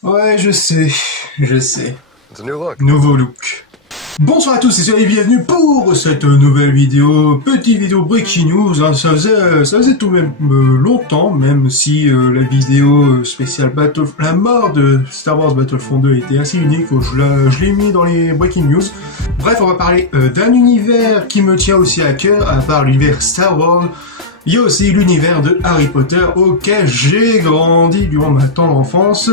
Ouais, je sais. It's a new look. Nouveau look. Bonsoir à tous et soyez bienvenus pour cette nouvelle vidéo, petite vidéo Breaking News. Hein, ça faisait tout de même longtemps, même si la vidéo spéciale la mort de Star Wars Battlefront 2 était assez unique, je l'ai mis dans les Breaking News. Bref, on va parler d'un univers qui me tient aussi à cœur, à part l'univers Star Wars. Il y a aussi l'univers de Harry Potter auquel j'ai grandi durant ma tendre enfance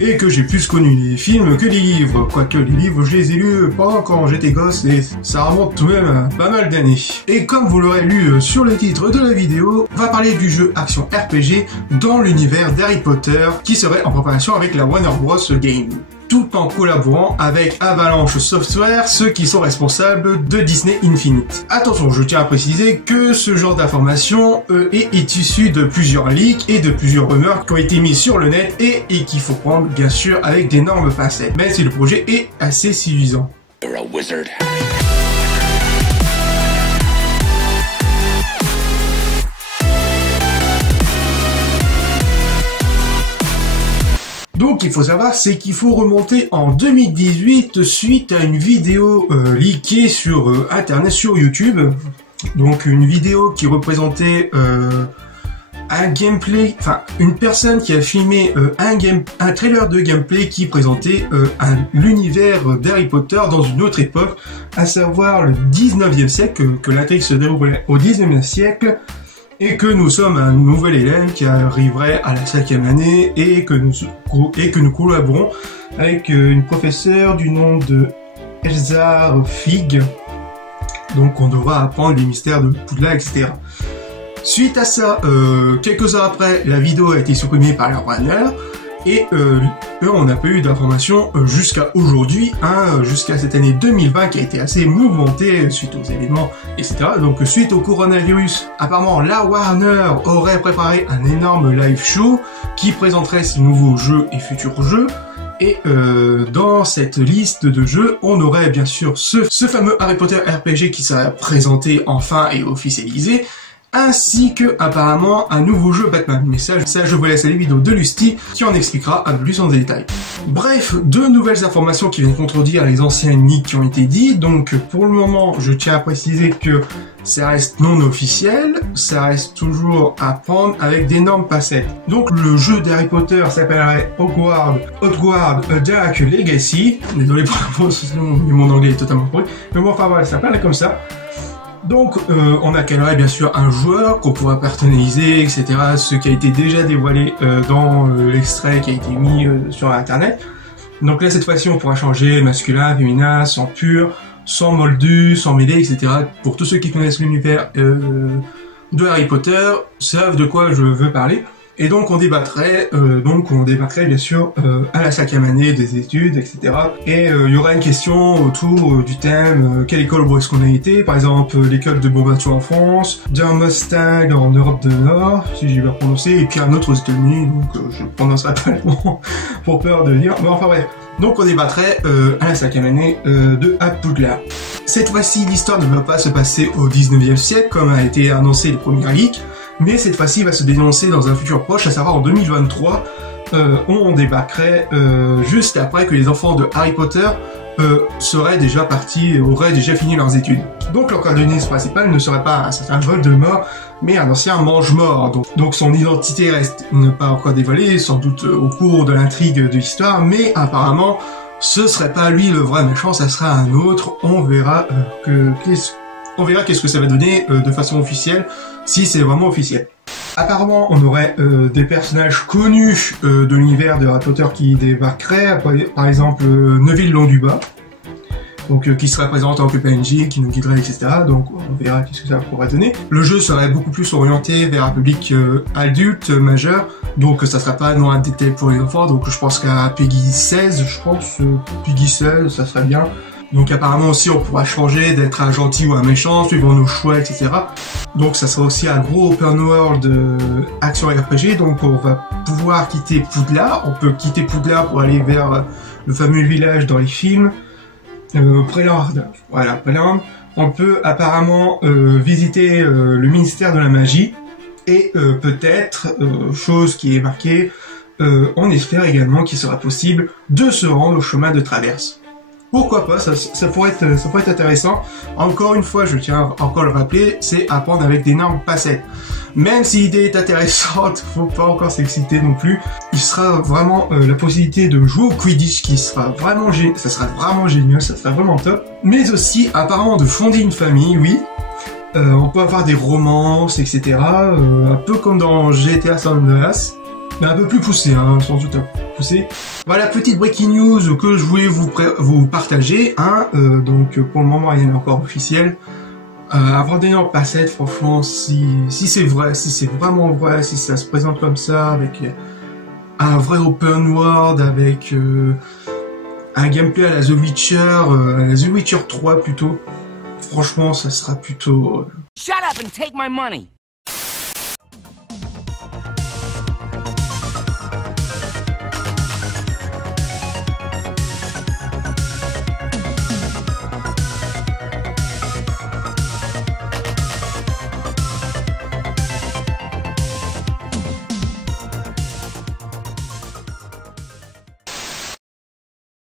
et que j'ai plus connu les films que les livres. Quoique les livres, je les ai lus pendant quand j'étais gosse et ça remonte tout de même à pas mal d'années. Et comme vous l'aurez lu sur le titre de la vidéo, on va parler du jeu action RPG dans l'univers d'Harry Potter qui serait en préparation avec la Warner Bros. Game, tout en collaborant avec Avalanche Software, ceux qui sont responsables de Disney Infinite. Attention, je tiens à préciser que ce genre d'information est issu de plusieurs leaks et de plusieurs rumeurs qui ont été mises sur le net et qu'il faut prendre bien sûr avec d'énormes pincettes, même si le projet est assez séduisant. You're a wizard. Donc il faut savoir, c'est qu'il faut remonter en 2018 suite à une vidéo leakée sur internet, sur YouTube. Donc une vidéo qui représentait un gameplay, enfin une personne qui a filmé un trailer de gameplay qui présentait l'univers d'Harry Potter dans une autre époque, à savoir le 19e siècle, que l'intrigue se déroulait au 19e siècle. Et que nous sommes un nouvel élève qui arriverait à la 5e année et que nous collaborons avec une professeure du nom de Elzar Fig. Donc on devra apprendre les mystères de Poudlard, etc. Suite à ça, quelques heures après, la vidéo a été supprimée par la Warner. Et on n'a pas eu d'informations jusqu'à aujourd'hui, jusqu'à cette année 2020 qui a été assez mouvementée suite aux événements, etc. Donc suite au coronavirus, apparemment la Warner aurait préparé un énorme live show qui présenterait ses nouveaux jeux et futurs jeux. Et dans cette liste de jeux, on aurait bien sûr ce fameux Harry Potter RPG qui serait présenté enfin et officialisé, ainsi que apparemment un nouveau jeu Batman. Mais ça je vous laisse à la vidéo de Lusty qui en expliquera un peu plus en détail. Bref, deux nouvelles informations qui viennent contredire les anciennes leaks qui ont été dites. Donc pour le moment, je tiens à préciser que ça reste non officiel, ça reste toujours à prendre avec d'énormes pincettes. Donc le jeu d'Harry Potter s'appellerait Hogwarts A Dark Legacy. Désolé pour la prononciation, mais mon anglais est totalement pourri. Mais bon, enfin voilà, ça s'appelle comme ça. Donc on accueillerait bien sûr un joueur qu'on pourra personnaliser, etc. Ce qui a été déjà dévoilé dans l'extrait qui a été mis sur internet. Donc là cette fois-ci on pourra changer masculin, féminin, sang pur, sans moldu, sans mêlé, etc. Pour tous ceux qui connaissent l'univers de Harry Potter, savent de quoi je veux parler. Et donc on débattrait bien sûr à la 5e année des études, etc. Et il y aura une question autour du thème quelle école est-ce qu'on a été, par exemple l'école de Beaubaton en France, d'un Mustang en Europe du Nord, si j'y vais prononcer, et puis un autre aux États-Unis, donc je ne prononcerai pas le mot pour peur de dire. Mais enfin bref. Donc on débattrait à la 5e année de Poudlard. Cette fois-ci, l'histoire ne va pas se passer au 19e siècle comme a été annoncé les premiers leaks, mais cette fois-ci va se dénoncer dans un futur proche, à savoir en 2023. On débarquerait juste après que les enfants de Harry Potter seraient déjà partis, auraient déjà fini leurs études. Donc l'antagoniste principal ne serait pas un certain Voldemort, mais un ancien mange-mort. Donc son identité reste ne pas encore dévoilée, sans doute au cours de l'intrigue de l'histoire, mais apparemment ce serait pas lui le vrai méchant, ça sera un autre. On verra qu'est-ce que ça va donner de façon officielle, si c'est vraiment officiel. Apparemment, on aurait des personnages connus de l'univers de Harry Potter qui débarqueraient, par exemple Neville Londubat, donc qui serait présent en tant que PNJ, qui nous guiderait, etc. Donc on verra qu'est-ce que ça pourrait donner. Le jeu serait beaucoup plus orienté vers un public adulte, majeur, donc ça sera pas non adapté pour les enfants, donc je pense qu'à Peggy 16, Peggy 16, ça serait bien. Donc apparemment aussi on pourra changer d'être un gentil ou un méchant suivant nos choix, etc. Donc ça sera aussi un gros open world action RPG, donc on va pouvoir quitter Poudlard. On peut quitter Poudlard pour aller vers le fameux village dans les films. Prélord, voilà, Prélord. On peut apparemment visiter le ministère de la magie et peut-être, chose qui est marquée, on espère également qu'il sera possible de se rendre au chemin de traverse. Pourquoi pas, ça pourrait être intéressant. Encore une fois, je tiens encore à le rappeler, c'est apprendre avec d'énormes passettes. Même si l'idée est intéressante, faut pas encore s'exciter non plus. Il sera vraiment la possibilité de jouer au Quidditch qui sera vraiment ça sera vraiment génial, ça sera vraiment top. Mais aussi apparemment de fonder une famille, oui. On peut avoir des romances, etc. Un peu comme dans GTA San Andreas. Mais un peu plus poussé, hein, sans doute un peu poussé. Voilà, petite breaking news que je voulais vous partager. Hein, donc pour le moment, rien n'est encore officiel. Avoir d'énormes passettes, franchement, si c'est vrai, si c'est vraiment vrai, si ça se présente comme ça, avec un vrai open world, avec un gameplay à la The Witcher 3 plutôt, franchement, ça sera plutôt... Shut up and take my money.